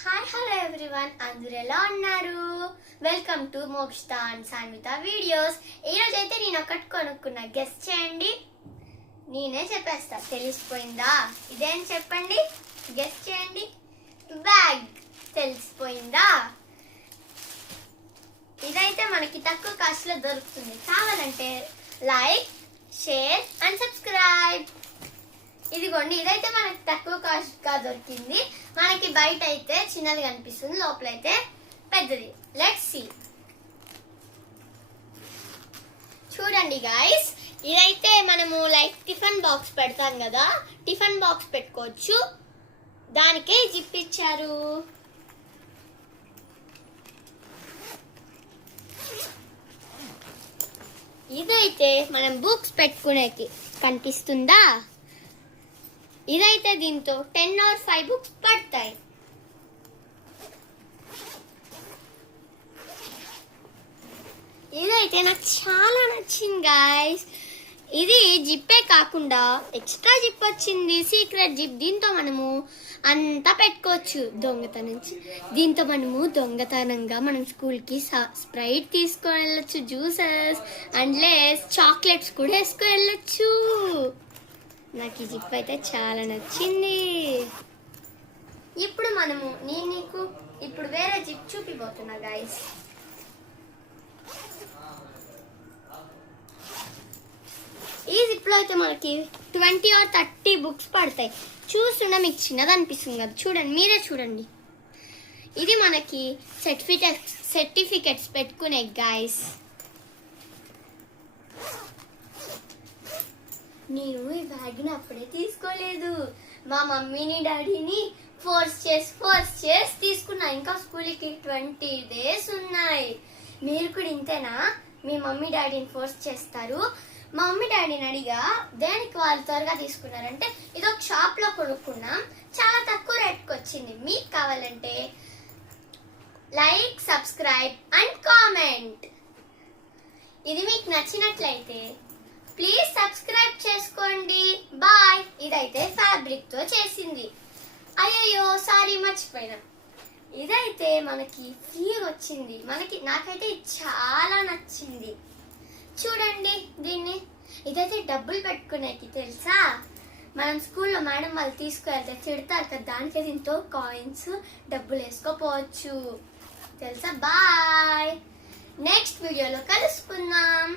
Hi hello everyone, అందరూ ఎలా ఉన్నారు? Welcome to Mokshita and Sanvitha videos. ఈరోజు అయితే నేను ఒకటి కొనుక్కున్నా, గెస్ చేయండి. నేనే చెప్పేస్తా, తెలిసిపోయిందా? ఇదేం చెప్పండి, గెస్ చేయండి. బ్యాగ్. తెలిసిపోయిందా? ఇదైతే మనకి తక్కువ కాస్ట్లో దొరుకుతుంది. కావాలంటే లైక్, షేర్ అండ్ సబ్స్క్రైబ్. ఇదిగోండి, ఇదైతే మనకి తక్కువ కాస్ట్ గా దొరికింది. మనకి బయట అయితే చిన్నది కనిపిస్తుంది, లోపలైతే పెద్దది. Let's see. చూడండి గైస్, ఇదైతే మనము లైక్ టిఫిన్ బాక్స్ పెడతాం కదా, టిఫిన్ బాక్స్ పెట్టుకోవచ్చు. దానికే జిప్ ఇచ్చారు. ఇదైతే మనం బుక్స్ పెట్టుకునేకి కనిపిస్తుందా? ఇదైతే దీంతో 10 or 5 బుక్స్ పడతాయి. ఇదైతే నాకు చాలా నచ్చింది గైస్. ఇది జిప్పే కాకుండా ఎక్స్ట్రా జిప్ వచ్చింది, సీక్రెట్ జిప్. దీంతో మనము అంతా పెట్టుకోవచ్చు. దీంతో మనము దొంగతనంగా మనం స్కూల్కి స్ప్రైట్ తీసుకొని వెళ్ళొచ్చు, జ్యూసెస్ అండ్ లేస్, చాక్లెట్స్ కూడా వేసుకొని వెళ్ళొచ్చు. నాకు ఈ జిప్ అయితే చాలా నచ్చింది. ఇప్పుడు మనము నీకు ఇప్పుడు వేరే జిప్ చూపిపోతున్నా గైస్. ఈ జిప్ లో అయితే మనకి 20 or 30 బుక్స్ పడతాయి. చూస్తున్నా మీకు చిన్నది అనిపిస్తుంది కదా, చూడండి, మీరే చూడండి. ఇది మనకి సర్టిఫికెట్స్ పెట్టుకునే గైస్. నేను ఈ బ్యాగ్ని అప్పుడే తీసుకోలేదు, మా మమ్మీని డాడీని ఫోర్స్ చేసి తీసుకున్నా. ఇంకా స్కూల్కి 20 days ఉన్నాయి. మీరు కూడా ఇంతేనా? మీ మమ్మీ డాడీని ఫోర్స్ చేస్తారు. మా మమ్మీ డాడీని అడిగా దేనికి వాళ్ళు త్వరగా తీసుకున్నారంటే, ఇది ఒక షాప్లో కొనుక్కున్నాం, చాలా తక్కువ రేట్కి వచ్చింది. మీకు కావాలంటే లైక్, సబ్స్క్రైబ్ అండ్ కామెంట్. ఇది మీకు నచ్చినట్లయితే ప్లీజ్ సబ్స్క్రైబ్ చేసుకోండి. బాయ్. ఇదైతే ఫ్యాబ్రిక్ తో చేసింది. అయ్యయ్యో సారీ, మర్చిపోయినా. ఇదైతే మనకి ఫ్రీ వచ్చింది. నాకైతే చాలా నచ్చింది. చూడండి దీన్ని. ఇదైతే డబ్బులు పెట్టుకునేకి, తెలుసా? మనం స్కూల్లో మేడం వాళ్ళు తీసుకువెళ్తే తిడతారు కదా, దానికే దీంతో కాయిన్స్, డబ్బులు వేసుకోపోవచ్చు, తెలుసా? బాయ్. నెక్స్ట్ వీడియోలో కలుసుకుందాం.